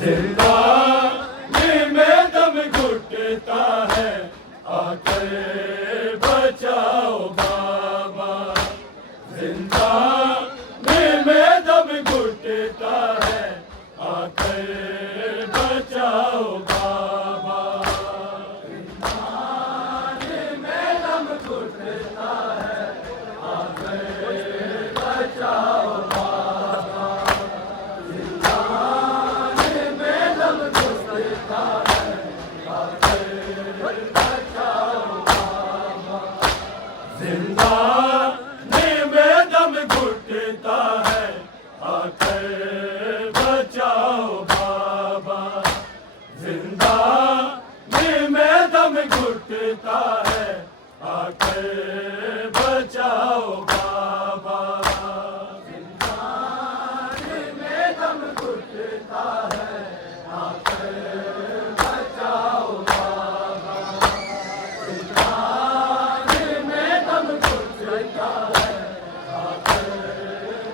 जिंदगानी में दम घुटता है, आकर बचाओ बाबा। जिंदगानी में दम घुटता है, आकर बचाओ बाबा। जिंदगानी में दम घुटता है, आकर बचाओ बाबा। जिंदगानी में दम घुटता है, आकर बचाओ बाबा। जिंदगानी में दम घुटता है, आकर बचाओ बाबा। जिंदगानी में दम घुटता है, आकर बचाओ बाबा। जिंदगानी में दम घुटता है, आकर बचाओ बाबा। जिंदगानी में दम घुटता है, आकर बचाओ बाबा। जिंदगानी में दम घुटता है, आकर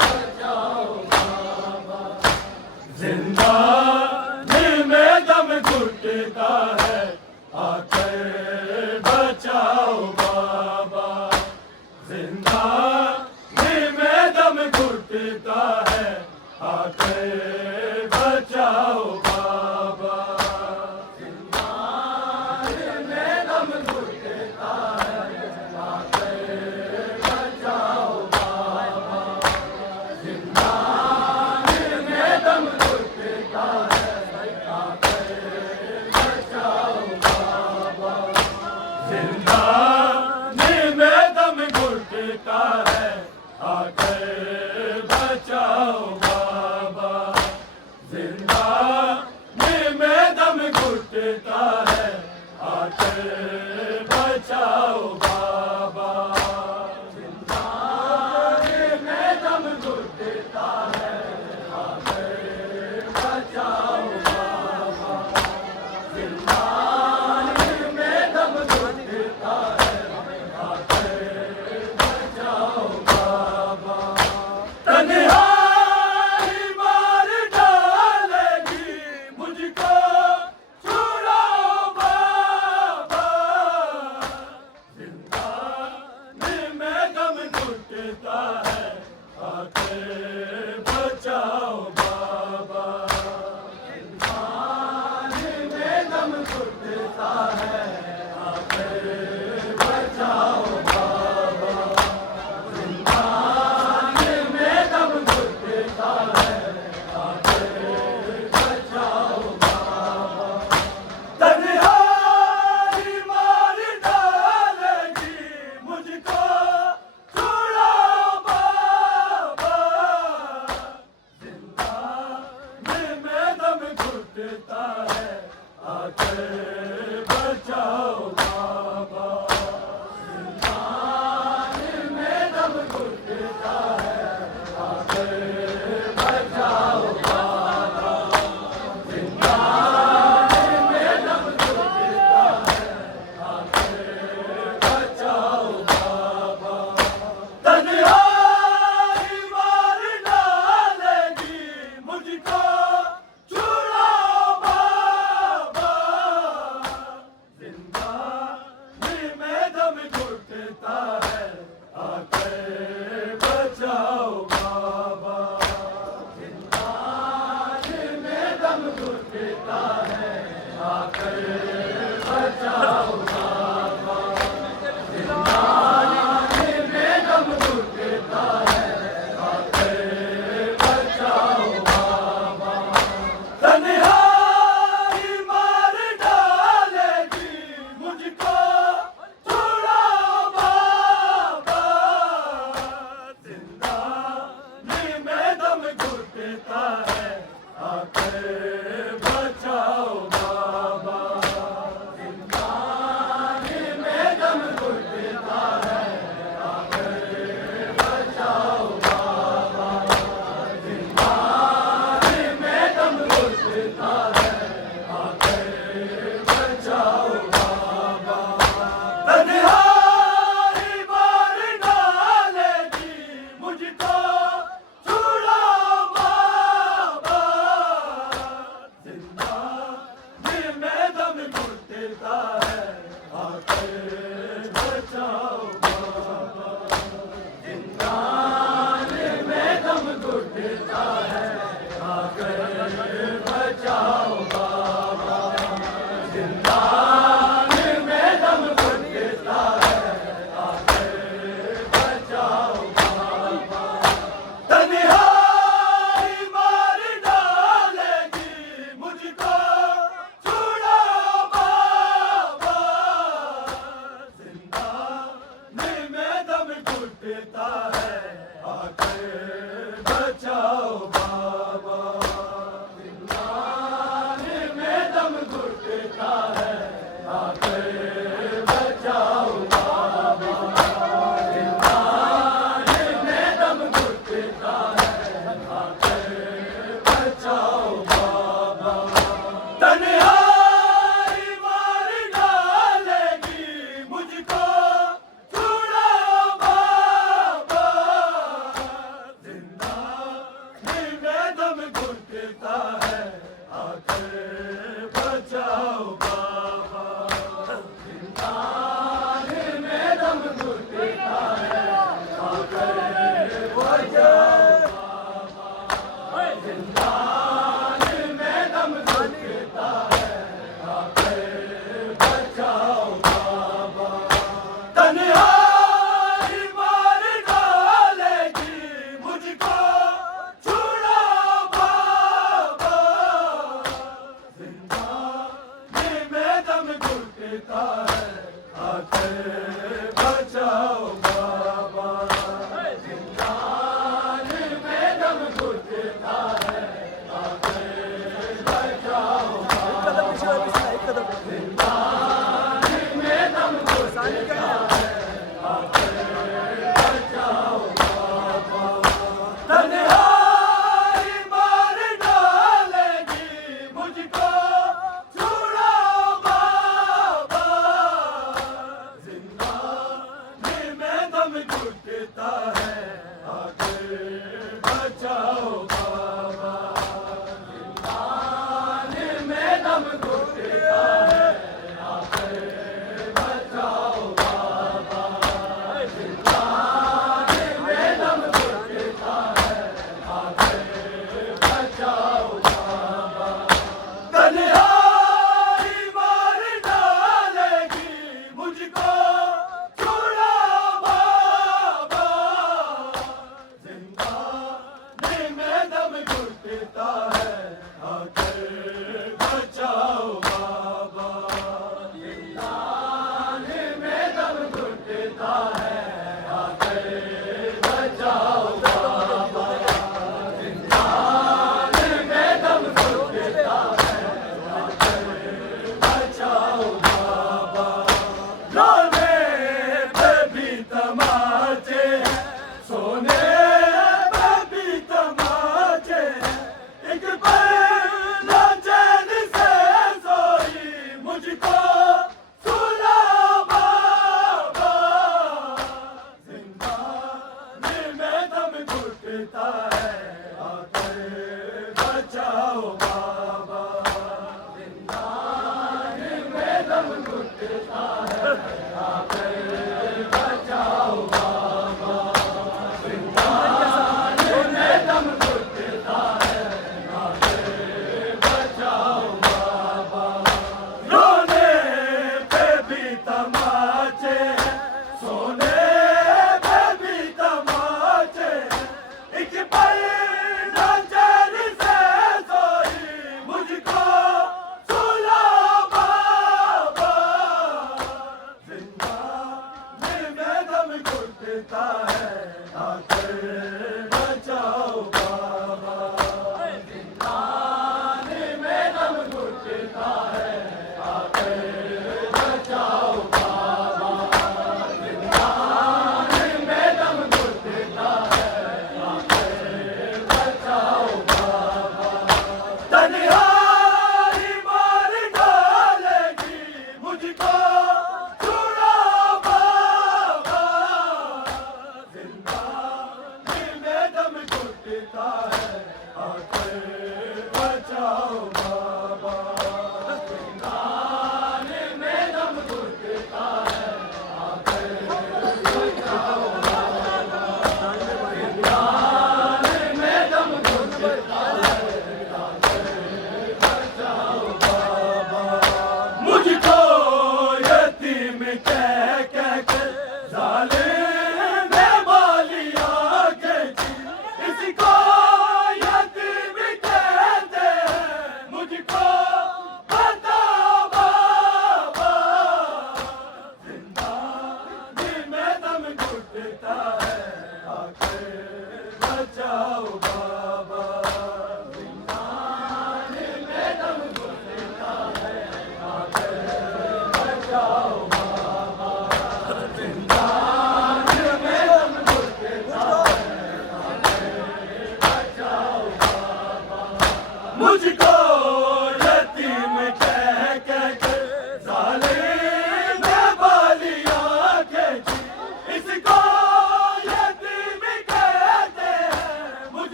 बचाओ बाबा। जिंदगानी में दम घुटता है, आकर बचाओ बाबा। जिंदगानी में दम घुटता है, आकर बचाओ बाबा। जिंदगानी में दम घुटता है, आकर बचाओ बाबा। जिंदगानी में दम घुटता है, आकर बचाओ बाबा। जिंदगानी में दम घुटता है, आकर बचाओ बाबा। जिंदगानी में दम घुटता है, आकर बचाओ बाबा। जिंदगानी में दम घुटता है, आकर बचाओ बाबा। तन्हाई मार डालेगी मुझको, छुड़ाओ बाबा। जिंदगानी में दम घुटता है, आकर बचाओ बाबा। जिंदगानी में दम घुटता है, आकर बचाओ बाबा। जिंदगानी में दम घुटता है, आकर बचाओ बाबा। तन्हाई मार डालेगी मुझको, छुड़ाओ बाबा। जिंदगानी में दम घुटता है, आकर बचाओ बाबा। जिंदगानी में दम घुटता है, आकर बचाओ बाबा। जिंदगानी में दम घुटता है, आकर बचाओ बाबा। तन्हाई मार डालेगी मुझको, छुड़ाओ बाबा। जिंदगानी में दम घुटता है, आकर बचाओ बाबा। जिंदगानी में दम घुटता है, आकर बचाओ बाबा। जिंदगानी में दम घुटता है, आकर बचाओ बाबा। तन्हाई मार डालेगी मुझको, छुड़ाओ बाबा। जिंदगानी में दम घुटता है, आकर बचाओ बाबा। जिंदगानी में दम घुटता है, आकर बचाओ बाबा। जिंदगानी में दम घुटता है, आकर बचाओ बाबा। तन्हाई मार डालेगी मुझको, छुड़ाओ बाबा।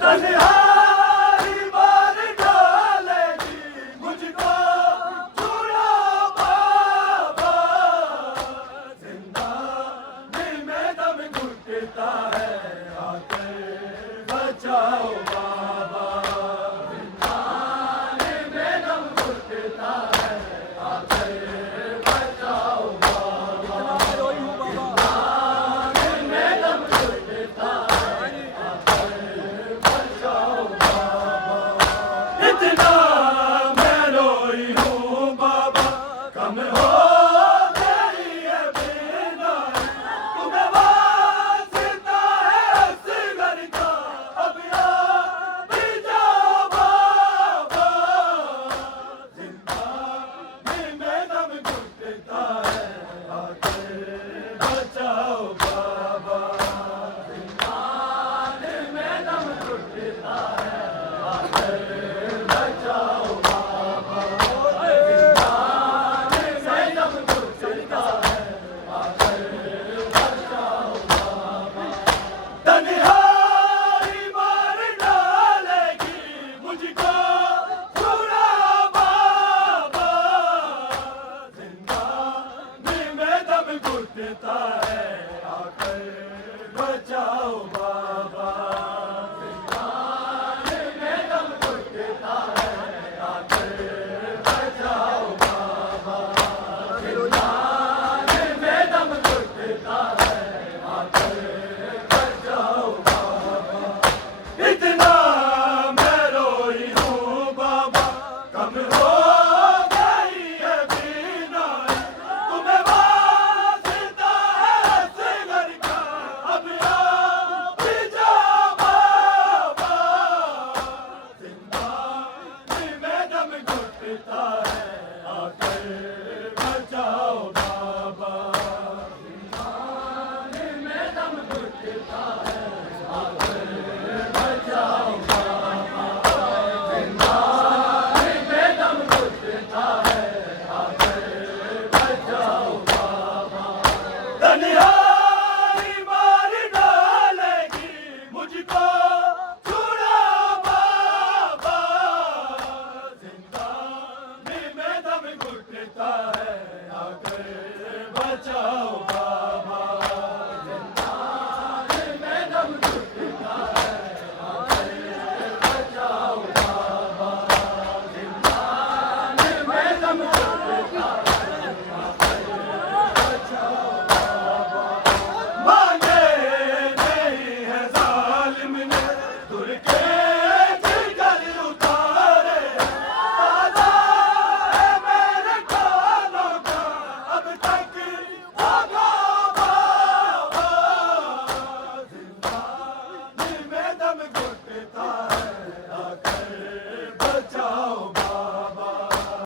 तन्हाई मार डालेगी मुझको छुड़ा बाबा, जिंदगी में दम घुटता है आकर बचाओ बाबा, जिंदगी में दम घुटता है आकर बचाओ बाबा, जिंदगी में दम घुटता है आकर बचाओ बाबा। इतना मैं रोई हूँ बाबा, कम हो गई है बीमारी, तुम्हें वास्ता है असगर का, अब याद भी जाओ बाबा, जिंदगी में दम घुटता है आकर बचाओ बाबा, जिंदगी में दम घुटता है आकर बचाओ बाबा, जिंदगी में दम घुटता है आकर बचाओ बाबा। तन्हाई मार डालेगी मुझको छुड़ा बाबा, जिंदगी में दम घुटता है